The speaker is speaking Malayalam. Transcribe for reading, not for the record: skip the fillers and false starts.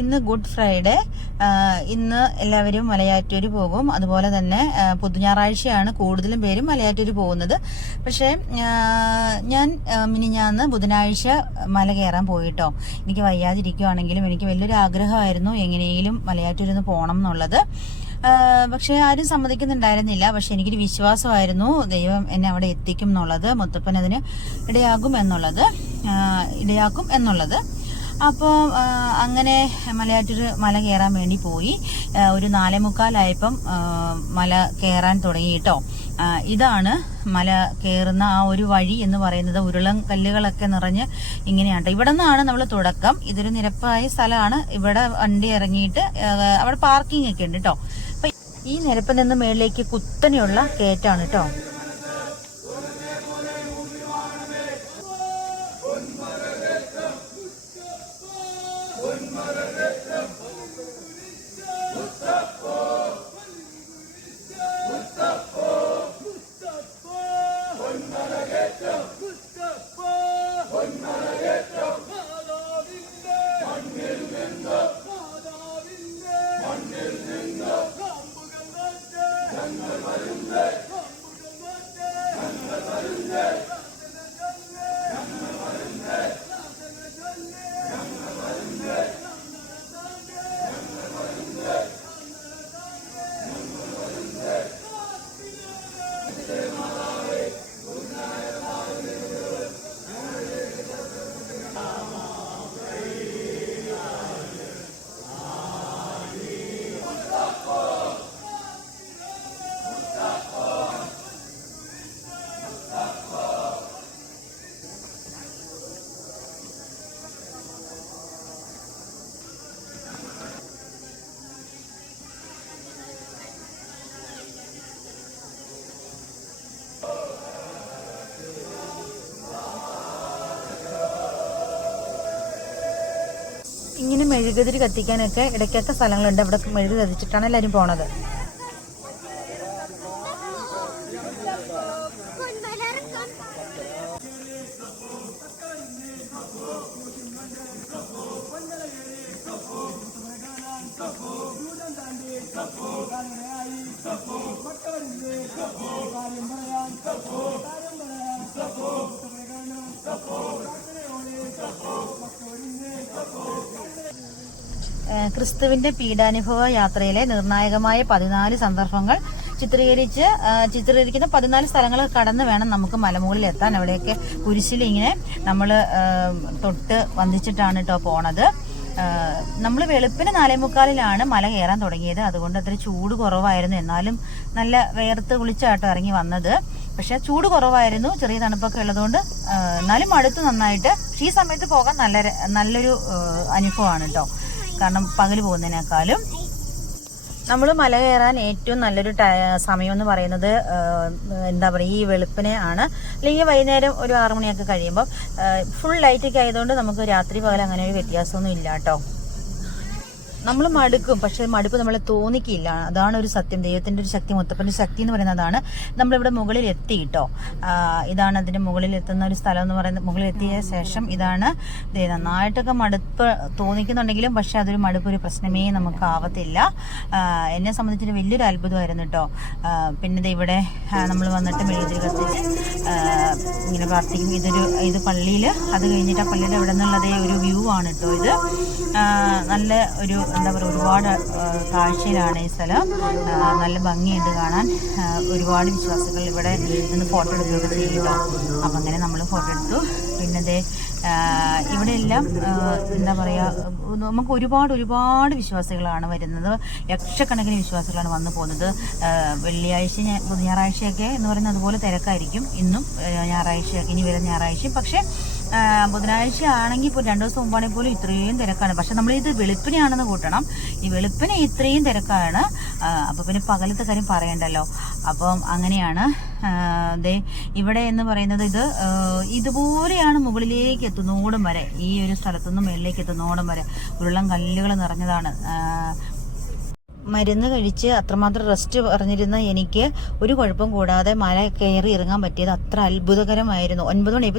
ഇന്ന് ഗുഡ് ഫ്രൈഡേ. ഇന്ന് എല്ലാവരും മലയാറ്റൂർ പോകും. അതുപോലെ തന്നെ ഞായറാഴ്ചയാണ് കൂടുതലും പേരും മലയാറ്റൂർ പോകുന്നത്. പക്ഷേ ഞാൻ മിനിഞ്ഞാന്ന് ബുധനാഴ്ച മല കയറാൻ പോയിട്ടോ. എനിക്ക് വയ്യാതിരിക്കുവാണെങ്കിലും എനിക്ക് വലിയൊരു ആഗ്രഹമായിരുന്നു എങ്ങനെയെങ്കിലും മലയാറ്റൂരിന്ന് പോകണം എന്നുള്ളത്. പക്ഷെ ആരും സമ്മതിക്കുന്നുണ്ടായിരുന്നില്ല. പക്ഷെ എനിക്കൊരു വിശ്വാസമായിരുന്നു ദൈവം എന്നെ അവിടെ എത്തിക്കും എന്നുള്ളത്, മുത്തപ്പൻ അതിന് ഇടയാക്കും എന്നുള്ളത്. അപ്പോൾ അങ്ങനെ മലയാറ്റൂർ മല കയറാൻ വേണ്ടി പോയി. ഒരു 4:45 മല കയറാൻ തുടങ്ങി കേട്ടോ. ഇതാണ് മല കയറുന്ന ആ ഒരു വഴി എന്ന് പറയുന്നത്. ഉരുളൻ കല്ലുകളൊക്കെ നിറഞ്ഞ് ഇങ്ങനെയാണ്. ഇവിടെ നിന്നാണ് നമ്മൾ തുടക്കം. ഇതൊരു നിരപ്പായ സ്ഥലമാണ്. ഇവിടെ വണ്ടി ഇറങ്ങിയിട്ട് അവിടെ പാർക്കിംഗ് ഒക്കെ ഉണ്ട് കേട്ടോ. അപ്പൊ ഈ നിരപ്പിൽ നിന്ന് മേളിലേക്ക് കുത്തനെയുള്ള കയറ്റാണ് കേട്ടോ. ഇങ്ങനെ മെഴുകുതിരി കത്തിക്കാനൊക്കെ ഇടയ്ക്കൊക്കെ സ്ഥലങ്ങളുണ്ട്. അവിടെ മെഴുക് കത്തിച്ചിട്ടാണ് എല്ലാവരും പോണത്. ക്രിസ്തുവിന്റെ പീഡാനുഭവ യാത്രയിലെ നിർണായകമായ 14 സന്ദർഭങ്ങൾ ചിത്രീകരിക്കുന്ന 14 സ്ഥലങ്ങൾ കടന്ന് വേണം നമുക്ക് മലമുകളിൽ എത്താൻ. അവിടെയൊക്കെ കുരിശിൽ ഇങ്ങനെ നമ്മൾ തൊട്ട് വന്ദിച്ചിട്ടാണ് കേട്ടോ പോണത്. നമ്മൾ വെളുപ്പിന് 4:45 മല കയറാൻ തുടങ്ങിയത്. അതുകൊണ്ട് അത്ര ചൂട് കുറവായിരുന്നു. എന്നാലും നല്ല വേർത്ത് കുളിച്ചാട്ടോ ഇറങ്ങി വന്നത്. പക്ഷെ ചൂട് കുറവായിരുന്നു, ചെറിയ തണുപ്പൊക്കെ ഉള്ളതുകൊണ്ട്. എന്നാലും അടുത്ത് നന്നായിട്ട്. ഈ സമയത്ത് പോകാൻ നല്ലൊരു അനുഭവമാണ് കേട്ടോ. കാരണം പകല് പോകുന്നതിനേക്കാളും നമ്മൾ മല കയറാൻ ഏറ്റവും നല്ലൊരു സമയം എന്ന് പറയുന്നത് എന്താ പറയുക, ഈ വെളുപ്പിനെ ആണ്. അല്ലെങ്കിൽ വൈകുന്നേരം ഒരു 6 മണിയൊക്കെ കഴിയുമ്പോൾ ഫുൾ ലൈറ്റൊക്കെ ആയതുകൊണ്ട് നമുക്ക് രാത്രി പകൽ അങ്ങനെ ഒരു വ്യത്യാസമൊന്നും ഇല്ല കേട്ടോ. നമ്മൾ മടുക്കും, പക്ഷെ മടുപ്പ് നമ്മളെ തോന്നിക്കില്ല. അതാണ് ഒരു സത്യം. ദൈവത്തിന്റെ ഒരു ശക്തി, മുത്തപ്പന്റെ ശക്തി എന്ന് പറയുന്നതാണ്. നമ്മളിവിടെ മുകളിൽ എത്തി കേട്ടോ. ഇതാണ് അതിന്റെ മുകളിൽ എത്തുന്ന ഒരു സ്ഥലം എന്ന് പറയുന്നത്. മുകളിൽ എത്തിയ ശേഷം ഇതാണ്. നന്നായിട്ടൊക്കെ മടുപ്പ് തോന്നിക്കുന്നുണ്ടെങ്കിലും പക്ഷെ അതൊരു മടുപ്പ് ഒരു പ്രശ്നമേ നമുക്ക് ആവത്തില്ല. എന്നെ സംബന്ധിച്ചിട്ട് വലിയൊരു അത്ഭുതമായിരുന്നു കേട്ടോ. പിന്നെ ഇവിടെ നമ്മൾ വന്നിട്ട് മെഴുകുതിരി കത്തിച്ച് ഇങ്ങനെ പ്രാർത്ഥിക്കും. ഇത് പള്ളിയിൽ, അത് കഴിഞ്ഞിട്ട് ആ പള്ളിയുടെ ഇവിടെ നിന്നുള്ളതേ ഒരു വ്യൂ ആണ് കേട്ടോ. ഇത് നല്ല ഒരു എന്താ പറയുക, ഒരുപാട് താഴ്ചയിലാണ് ഈ സ്ഥലം. നല്ല ഭംഗിയുണ്ട് കാണാൻ. ഒരുപാട് വിശ്വാസികൾ ഇവിടെ നിന്ന് ഫോട്ടോ എടുക്കുകയൊക്കെ ചെയ്യുമല്ലോ. അപ്പം അങ്ങനെ നമ്മൾ ഫോട്ടോ എടുത്തു. പിന്നെ ഇവിടെ എല്ലാം എന്താ പറയുക, നമുക്ക് ഒരുപാട് വിശ്വാസികളാണ് വരുന്നത്. ലക്ഷക്കണക്കിന് വിശ്വാസികളാണ് വന്നു പോകുന്നത്. ഞായറാഴ്ചയൊക്കെ എന്ന് പറയുന്നത് അതുപോലെ തിരക്കായിരിക്കും. ഇന്നും ഞായറാഴ്ചയൊക്കെ, ഇനി വരുന്ന ഞായറാഴ്ചയും. പക്ഷേ ബുധനാഴ്ച ആണെങ്കിൽ ഇപ്പോൾ 2 ദിവസം മുമ്പാണെങ്കിൽ പോലും ഇത്രയും തിരക്കാണ്. പക്ഷെ നമ്മളിത് വെളുപ്പിനെയാണെന്ന് കൂട്ടണം. ഈ വെളുപ്പിനെ ഇത്രയും തിരക്കാണ്. അപ്പോൾ പിന്നെ പകലത്തെ കാര്യം പറയണ്ടല്ലോ. അപ്പം അങ്ങനെയാണ്. ഇവിടെ എന്ന് പറയുന്നത് ഇതുപോലെയാണ് മുകളിലേക്ക് എത്തുന്നോടും വരെ. ഈ ഒരു സ്ഥലത്തുനിന്ന് മുകളിലേക്ക് എത്തുന്നോടും വരെ ഉരുളൻ കല്ലുകൾ നിറഞ്ഞതാണ്. മരുന്ന് കഴിച്ച് അത്രമാത്രം റെസ്റ്റ് പറഞ്ഞിരുന്ന എനിക്ക് ഒരു കുഴപ്പം കൂടാതെ മല കയറി ഇറങ്ങാൻ പറ്റിയത് അത്ര അത്ഭുതകരമായിരുന്നു. 9 മണി